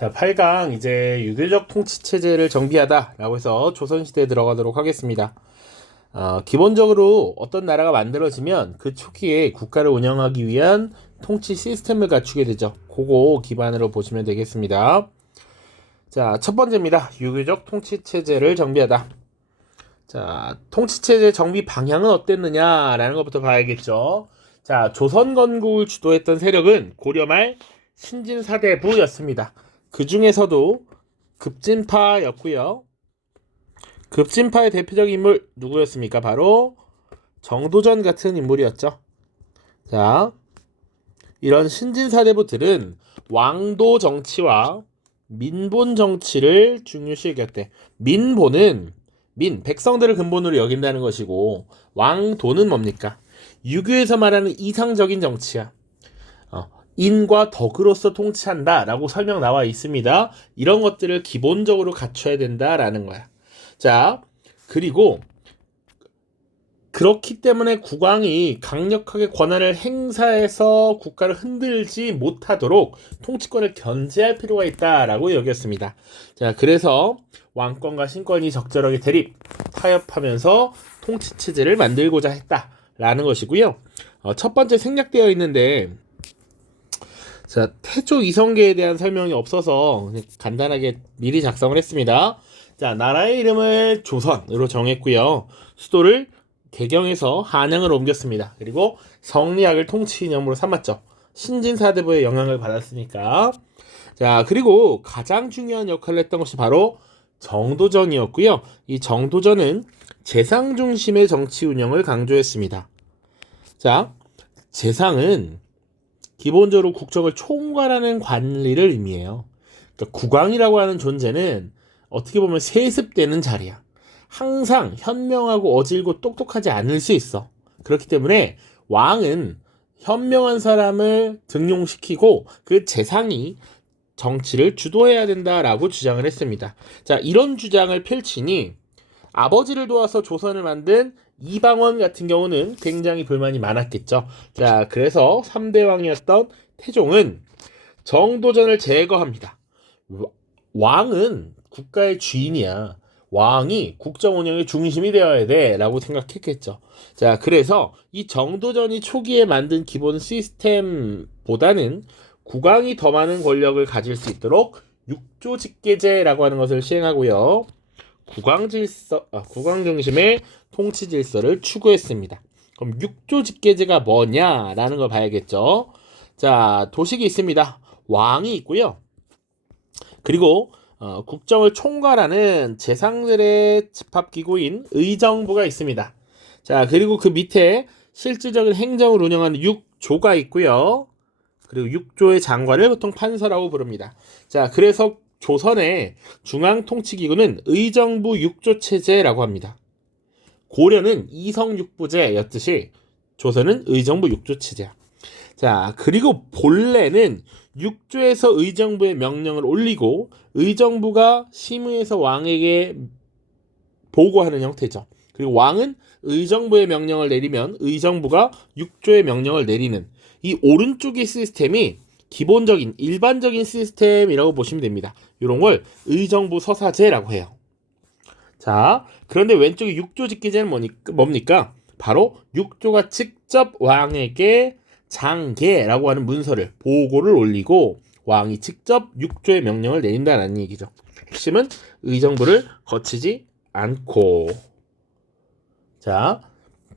자, 8강 이제 유교적 통치 체제를 정비하다라고 해서 조선시대에 들어가도록 하겠습니다. 기본적으로 어떤 나라가 만들어지면 그 초기에 국가를 운영하기 위한 통치 시스템을 갖추게 되죠. 그거 기반으로 보시면 되겠습니다. 자, 첫 번째입니다. 유교적 통치 체제를 정비하다. 자, 통치 체제 정비 방향은 어땠느냐라는 것부터 봐야겠죠. 자, 조선 건국을 주도했던 세력은 고려 말 신진사대부였습니다. 그 중에서도 급진파였고요. 급진파의 대표적인 인물 누구였습니까? 바로 정도전 같은 인물이었죠. 자, 이런 신진사대부들은 왕도 정치와 민본 정치를 중요시 여겼대. 민본은 백성들을 근본으로 여긴다는 것이고, 왕도는 뭡니까? 유교에서 말하는 이상적인 정치야. 인과 덕으로서 통치한다 라고 설명 나와 있습니다. 이런 것들을 기본적으로 갖춰야 된다라는 거야. 자, 그리고 그렇기 때문에 국왕이 강력하게 권한을 행사해서 국가를 흔들지 못하도록 통치권을 견제할 필요가 있다라고 여겼습니다. 자, 그래서 왕권과 신권이 적절하게 타협하면서 통치 체제를 만들고자 했다라는 것이고요. 첫 번째 생략되어 있는데, 자, 태조 이성계에 대한 설명이 없어서 간단하게 미리 작성을 했습니다. 자, 나라의 이름을 조선으로 정했고요. 수도를 개경에서 한양으로 옮겼습니다. 그리고 성리학을 통치 이념으로 삼았죠. 신진사대부의 영향을 받았으니까. 자, 그리고 가장 중요한 역할을 했던 것이 바로 정도전이었고요. 이 정도전은 재상 중심의 정치 운영을 강조했습니다. 자, 재상은 기본적으로 국정을 총괄하는 관리를 의미해요. 그러니까 국왕이라고 하는 존재는 어떻게 보면 세습되는 자리야. 항상 현명하고 어질고 똑똑하지 않을 수 있어. 그렇기 때문에 왕은 현명한 사람을 등용시키고 그 재상이 정치를 주도해야 된다라고 주장을 했습니다. 자, 이런 주장을 펼치니 아버지를 도와서 조선을 만든 이방원 같은 경우는 굉장히 불만이 많았겠죠. 자, 그래서 3대 왕이었던 태종은 정도전을 제거합니다. 왕은 국가의 주인이야. 왕이 국정 운영의 중심이 되어야 돼 라고 생각했겠죠. 자, 그래서 이 정도전이 초기에 만든 기본 시스템보다는 국왕이 더 많은 권력을 가질 수 있도록 육조직계제라고 하는 것을 시행하고요. 국왕 중심의 통치 질서를 추구했습니다. 그럼 육조직계제가 뭐냐라는 걸 봐야겠죠. 자, 도식이 있습니다. 왕이 있고요. 그리고 국정을 총괄하는 재상들의 집합기구인 의정부가 있습니다. 자, 그리고 그 밑에 실질적인 행정을 운영하는 육조가 있고요. 그리고 육조의 장관을 보통 판서라고 부릅니다. 자, 그래서 조선의 중앙통치기구는 의정부 육조체제라고 합니다. 고려는 이성육부제였듯이 조선은 의정부 육조체제야. 자, 그리고 본래는 육조에서 의정부의 명령을 올리고 의정부가 심의해서 왕에게 보고하는 형태죠. 그리고 왕은 의정부의 명령을 내리면 의정부가 육조의 명령을 내리는 이 오른쪽의 시스템이 기본적인 일반적인 시스템이라고 보시면 됩니다. 이런 걸 의정부 서사제라고 해요. 자, 그런데 왼쪽에 육조직계제는 뭡니까? 바로 육조가 직접 왕에게 장계라고 하는 문서를 보고를 올리고 왕이 직접 육조의 명령을 내린다는 얘기죠. 핵심은 의정부를 거치지 않고. 자,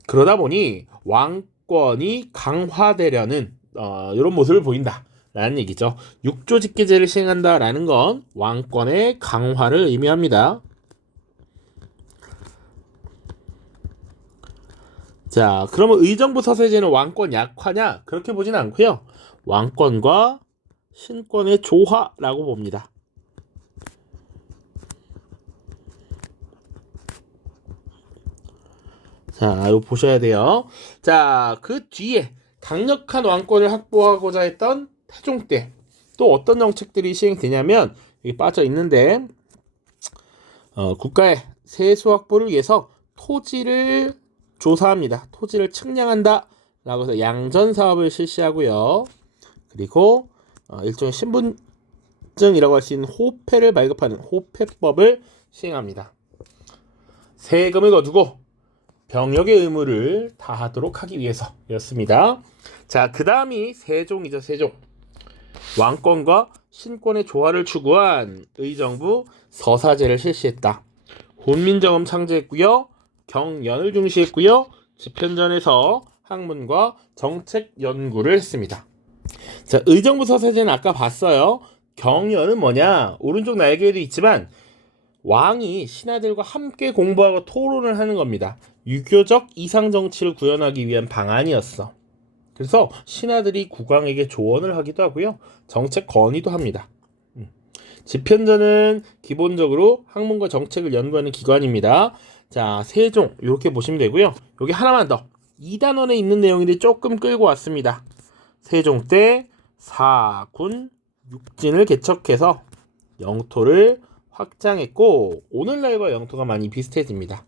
그러다 보니 왕권이 강화되려는 이런 모습을 보인다라는 얘기죠. 육조직계제를 시행한다라는 건 왕권의 강화를 의미합니다. 자, 그러면 의정부 서사제는 왕권 약화냐? 그렇게 보진 않고요. 왕권과 신권의 조화라고 봅니다. 자, 이거 보셔야 돼요. 자, 그 뒤에 강력한 왕권을 확보하고자 했던 태종 때 또 어떤 정책들이 시행되냐면 여기 빠져 있는데 국가의 세수 확보를 위해서 토지를 조사합니다. 토지를 측량한다 라고 해서 양전 사업을 실시하고요. 그리고 일종의 신분 입증이라고 할 수 있는 호패를 발급하는 호패법을 시행합니다. 세금을 거두고 병역의 의무를 다하도록 하기 위해서였습니다. 자, 그 다음이 세종이죠. 세종. 왕권과 신권의 조화를 추구한 의정부 서사제를 실시했다. 훈민정음 창제했고요. 경연을 중시했고요. 집현전에서 학문과 정책 연구를 했습니다. 자, 의정부 서사제는 아까 봤어요. 경연은 뭐냐? 오른쪽 날개에도 있지만 왕이 신하들과 함께 공부하고 토론을 하는 겁니다. 유교적 이상 정치를 구현하기 위한 방안이었어. 그래서 신하들이 국왕에게 조언을 하기도 하고요. 정책 건의도 합니다. 집현전은 기본적으로 학문과 정책을 연구하는 기관입니다. 자, 세종 이렇게 보시면 되고요. 여기 하나만 더. 2단원에 있는 내용인데 조금 끌고 왔습니다. 세종 때 사군 육진을 개척해서 영토를 확장했고 오늘날과 영토가 많이 비슷해집니다.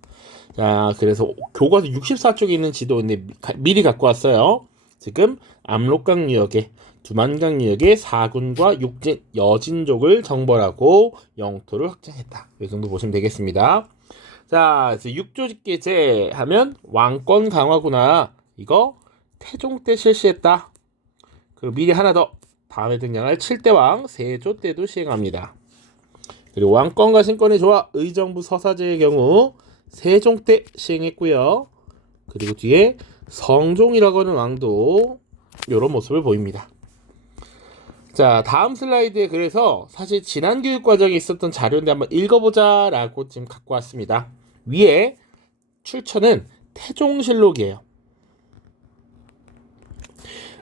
자, 그래서 교과서 64쪽에 있는 지도인데 미리 갖고 왔어요. 지금 압록강유역에 두만강유역에 사군과 육진, 여진족을 정벌하고 영토를 확장했다. 이 정도 보시면 되겠습니다. 자, 육조직계제 하면 왕권 강화구나. 이거 태종 때 실시했다. 그리고 미리 하나 더. 다음에 등장할 7대왕 세조 때도 시행합니다. 그리고 왕권과 신권의 조화 의정부 서사제의 경우 세종 때 시행했고요. 그리고 뒤에 성종이라고 하는 왕도 이런 모습을 보입니다. 자, 다음 슬라이드에 그래서 사실 지난 교육과정에 있었던 자료인데 한번 읽어보자 라고 지금 갖고 왔습니다. 위에 출처는 태종실록이에요.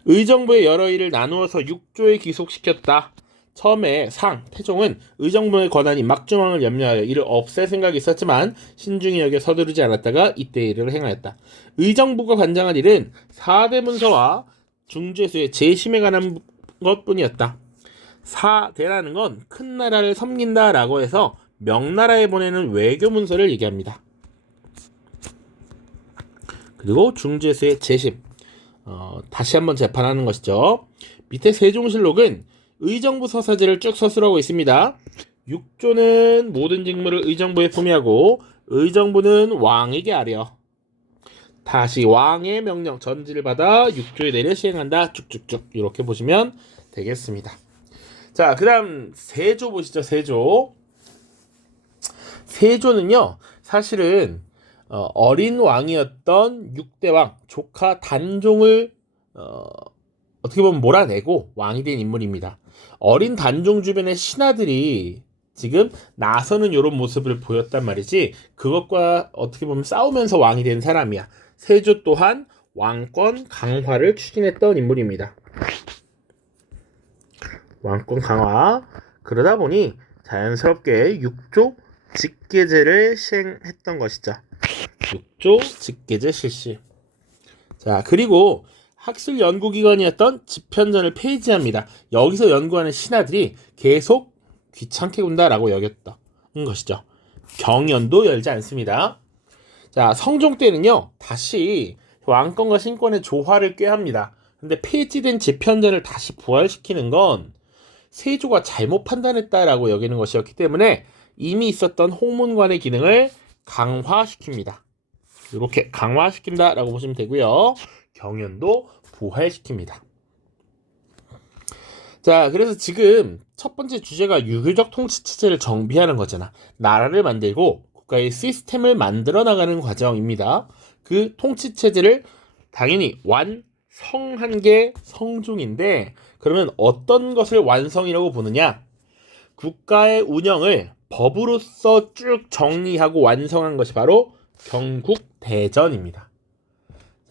의정부의 여러 일을 나누어서 6조에 귀속시켰다. 처음에 태종은 의정부의 권한이 막중왕을 염려하여 이를 없앨 생각이 있었지만 신중히 여겨 서두르지 않았다가 이때 일을 행하였다. 의정부가 관장한 일은 4대 문서와 중죄수의 재심에 관한 것뿐이었다. 4대라는 건 큰 나라를 섬긴다라고 해서 명나라에 보내는 외교 문서를 얘기합니다. 그리고 중죄수의 재심, 다시 한번 재판하는 것이죠. 밑에 세종실록은 의정부 서사제를 쭉 서술하고 있습니다. 6조는 모든 직무를 의정부에 품위하고 의정부는 왕에게 아뢰어 다시 왕의 명령 전지를 받아 6조에 내려 시행한다. 쭉쭉쭉 이렇게 보시면 되겠습니다. 자, 그 다음 세조 보시죠. 세조는요 사실은 어린 왕이었던 6대왕 조카 단종을 어떻게 보면 몰아내고 왕이 된 인물입니다. 어린 단종 주변의 신하들이 지금 나서는 이런 모습을 보였단 말이지 그것과 어떻게 보면 싸우면서 왕이 된 사람이야. 세조 또한 왕권 강화를 추진했던 인물입니다. 왕권 강화. 그러다 보니 자연스럽게 6조 직계제를 시행했던 것이죠. 6조 직계제 실시. 자, 그리고 학술 연구기관이었던 집현전을 폐지합니다. 여기서 연구하는 신하들이 계속 귀찮게 군다라고 여겼던 것이죠. 경연도 열지 않습니다. 자, 성종 때는요 다시 왕권과 신권의 조화를 꾀합니다. 근데 폐지된 집현전을 다시 부활시키는 건 세조가 잘못 판단했다라고 여기는 것이었기 때문에 이미 있었던 홍문관의 기능을 강화시킵니다. 이렇게 강화시킨다라고 보시면 되고요. 경연도 부활시킵니다. 자, 그래서 지금 첫 번째 주제가 유교적 통치체제를 정비하는 거잖아. 나라를 만들고 국가의 시스템을 만들어 나가는 과정입니다. 그 통치체제를 당연히 완성한 게 성종인데 그러면 어떤 것을 완성이라고 보느냐? 국가의 운영을 법으로서 쭉 정리하고 완성한 것이 바로 경국대전입니다.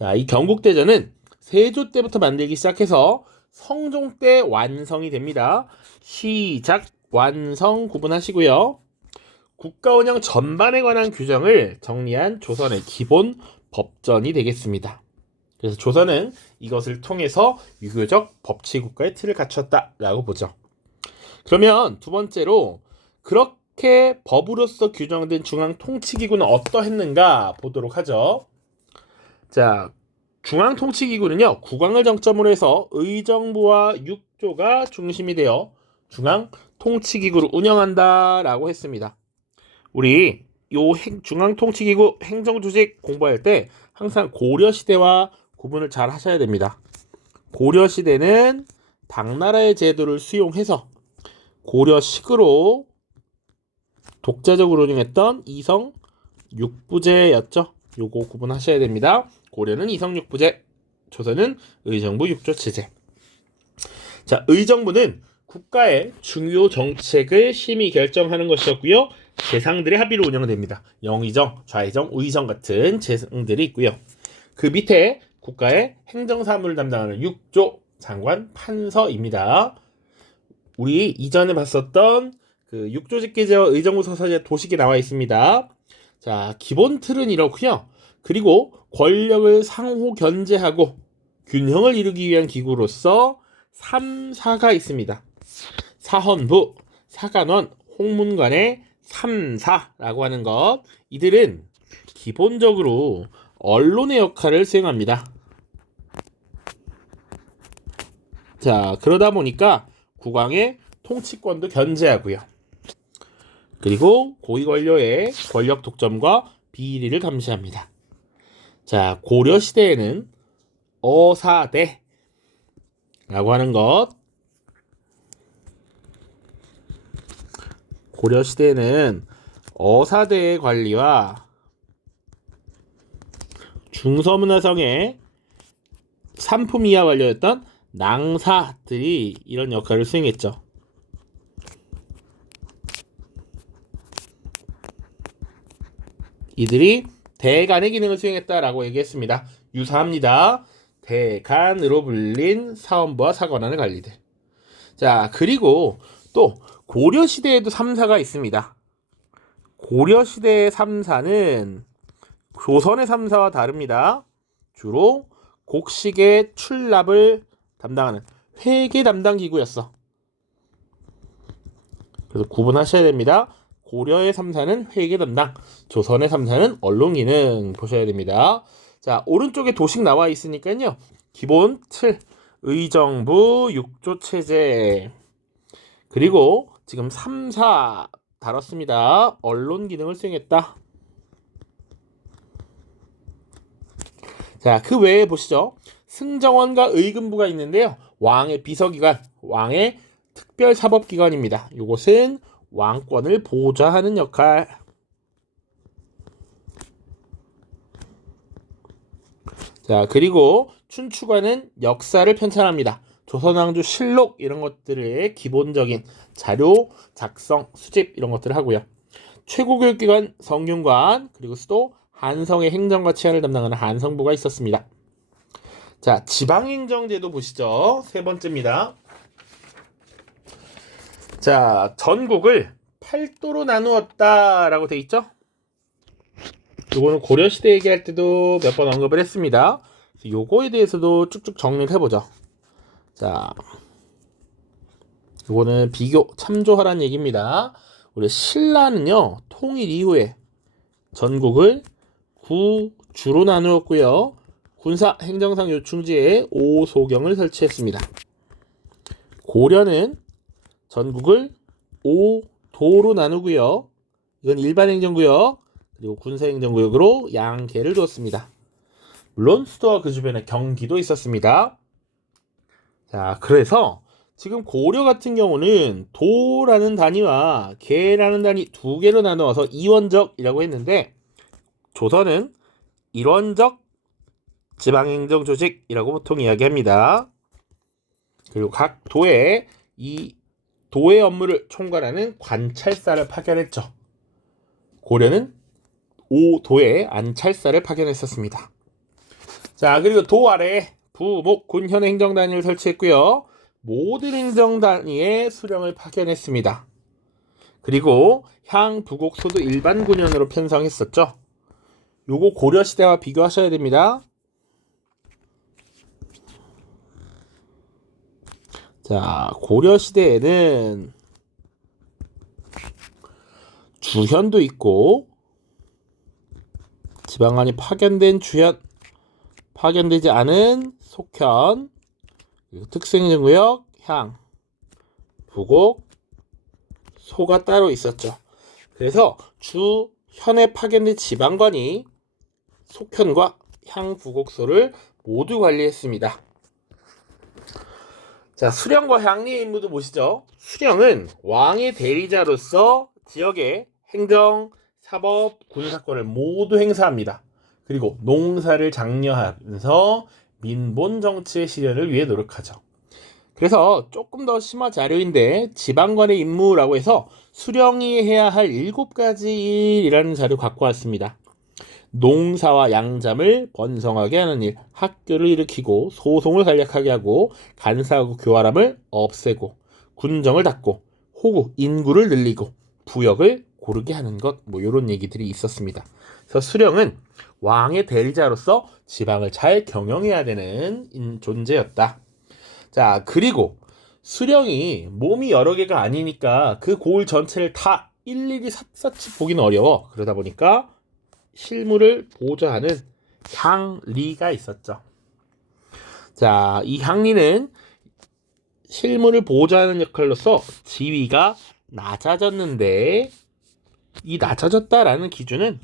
자, 이 경국대전은 세조 때부터 만들기 시작해서 성종 때 완성이 됩니다. 시작, 완성 구분하시고요. 국가 운영 전반에 관한 규정을 정리한 조선의 기본 법전이 되겠습니다. 그래서 조선은 이것을 통해서 유교적 법치국가의 틀을 갖췄다라고 보죠. 그러면 두 번째로 그렇게 법으로서 규정된 중앙통치기구는 어떠했는가 보도록 하죠. 자, 중앙통치기구는요 국왕을 정점으로 해서 의정부와 육조가 중심이 되어 중앙 통치기구를 운영한다라고 했습니다. 우리 중앙통치기구 행정조직 공부할 때 항상 고려시대와 구분을 잘 하셔야 됩니다. 고려시대는 당나라의 제도를 수용해서 고려식으로 독자적으로 운영했던 이성 육부제였죠. 요거 구분하셔야 됩니다. 고려는 이성 육부제, 조선은 의정부 육조 체제. 자, 의정부는 국가의 중요 정책을 심의 결정하는 것이었고요. 재상들의 합의로 운영됩니다. 영의정, 좌의정, 우의정 같은 재상들이 있고요. 그 밑에 국가의 행정사무를 담당하는 육조, 장관, 판서입니다. 우리 이전에 봤었던 그 육조직계제와 의정부 서사제 도식에 나와 있습니다. 자, 기본 틀은 이렇고요. 그리고 권력을 상호 견제하고 균형을 이루기 위한 기구로서 3사가 있습니다. 사헌부, 사관원, 홍문관의 3사라고 하는 것. 이들은 기본적으로 언론의 역할을 수행합니다. 자, 그러다 보니까 국왕의 통치권도 견제하고요. 그리고 고위 관료의 권력 독점과 비리를 감시합니다. 자, 고려 시대에는 어사대라고 하는 것. 고려 시대에는 어사대의 관리와 중서문화성의 산품 이하 관료였던 낭사들이 이런 역할을 수행했죠. 이들이 대간의 기능을 수행했다라고 얘기했습니다. 유사합니다. 대간으로 불린 사헌부와 사관원의 관리들. 자, 그리고 또 고려시대에도 3사가 있습니다. 고려시대의 3사는 조선의 3사와 다릅니다. 주로 곡식의 출납을 담당하는 회계 담당 기구였어. 그래서 구분하셔야 됩니다. 고려의 3사는 회계 담당, 조선의 3사는 언론 기능 보셔야 됩니다. 자, 오른쪽에 도식 나와 있으니까요. 기본 틀, 의정부, 육조체제, 그리고 지금 3사 다뤘습니다. 언론 기능을 수행했다. 자, 그 외에 보시죠. 승정원과 의금부가 있는데요. 왕의 비서기관, 왕의 특별사법기관입니다. 이것은 왕권을 보좌하는 역할. 자, 그리고 춘추관은 역사를 편찬합니다. 조선왕조 실록 이런 것들의 기본적인 자료 작성, 수집 이런 것들을 하고요. 최고교육기관 성균관, 그리고 수도 한성의 행정과 치안을 담당하는 한성부가 있었습니다. 자, 지방행정제도 보시죠. 세 번째입니다. 자, 전국을 8도로 나누었다라고 돼 있죠. 요거는 고려시대 얘기할 때도 몇 번 언급을 했습니다. 요거에 대해서도 쭉쭉 정리를 해보죠. 자, 요거는 비교 참조하라는 얘기입니다. 우리 신라는요, 통일 이후에 전국을 9주로 나누었고요. 군사 행정상 요충지에 5소경을 설치했습니다. 고려는 전국을 5도로 나누고요. 이건 일반 행정구역, 그리고 군사 행정구역으로 양개를 두었습니다. 물론 수도와 그 주변에 경기도 있었습니다. 자, 그래서 지금 고려 같은 경우는 도라는 단위와 개라는 단위 두 개로 나누어서 이원적이라고 했는데, 조선은 일원적 지방행정조직이라고 보통 이야기합니다. 그리고 각 도에 이 도의 업무를 총괄하는 관찰사를 파견했죠. 고려는 5도에 안찰사를 파견했었습니다. 자, 그리고 도 아래에 부, 목, 군, 현 행정단위를 설치했고요. 모든 행정단위에 수령을 파견했습니다. 그리고 향, 부곡, 소도 일반 군현으로 편성했었죠. 요거 고려시대와 비교하셔야 됩니다. 자, 고려시대에는 주현도 있고, 지방관이 파견된 주현, 파견되지 않은 속현, 특수행정구역, 향, 부곡, 소가 따로 있었죠. 그래서 주 현에 파견된 지방관이 속현과 향부곡소를 모두 관리했습니다. 자, 수령과 향리의 임무도 보시죠. 수령은 왕의 대리자로서 지역의 행정, 사법, 군사권을 모두 행사합니다. 그리고 농사를 장려하면서 민본 정치의 실현을 위해 노력하죠. 그래서 조금 더 심화 자료인데 지방관의 임무라고 해서 수령이 해야 할 7가지 일이라는 자료 갖고 왔습니다. 농사와 양잠을 번성하게 하는 일, 학교를 일으키고 소송을 간략하게 하고 간사하고 교활함을 없애고 군정을 닫고 호구, 인구를 늘리고 부역을 고르게 하는 것, 뭐 이런 얘기들이 있었습니다. 그래서 수령은 왕의 대리자로서 지방을 잘 경영해야 되는 존재였다. 자, 그리고 수령이 몸이 여러 개가 아니니까 그 고을 전체를 다 일일이 샅샅이 보기는 어려워. 그러다 보니까 실무를 보좌하는 향리가 있었죠. 자, 이 향리는 실무를 보좌하는 역할로서 지위가 낮아졌는데 이 낮아졌다라는 기준은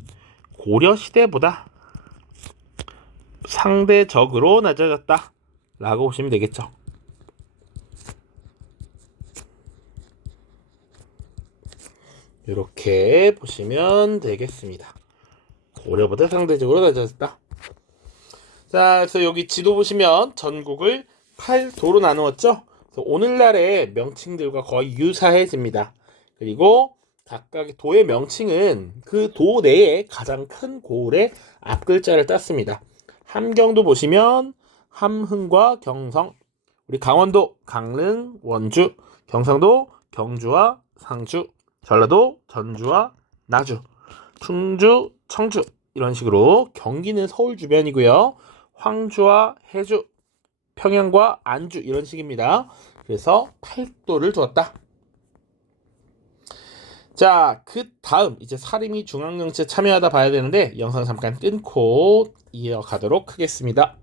고려 시대보다 상대적으로 낮아졌다 라고 보시면 되겠죠. 이렇게 보시면 되겠습니다. 고려보다 상대적으로 낮아졌다. 자, 그래서 여기 지도 보시면 전국을 8도로 나누었죠. 그래서 오늘날의 명칭들과 거의 유사해집니다. 그리고 각각의 도의 명칭은 그 도 내에 가장 큰 고을의 앞글자를 땄습니다. 함경도 보시면 함흥과 경성, 우리 강원도 강릉, 원주, 경상도 경주와 상주, 전라도 전주와 나주, 충주, 청주 이런 식으로 경기는 서울 주변이고요. 황주와 해주, 평양과 안주 이런 식입니다. 그래서 8도를 두었다. 자, 그 다음 이제 사림이 중앙정치에 참여하다 봐야 되는데 영상 잠깐 끊고 이어가도록 하겠습니다.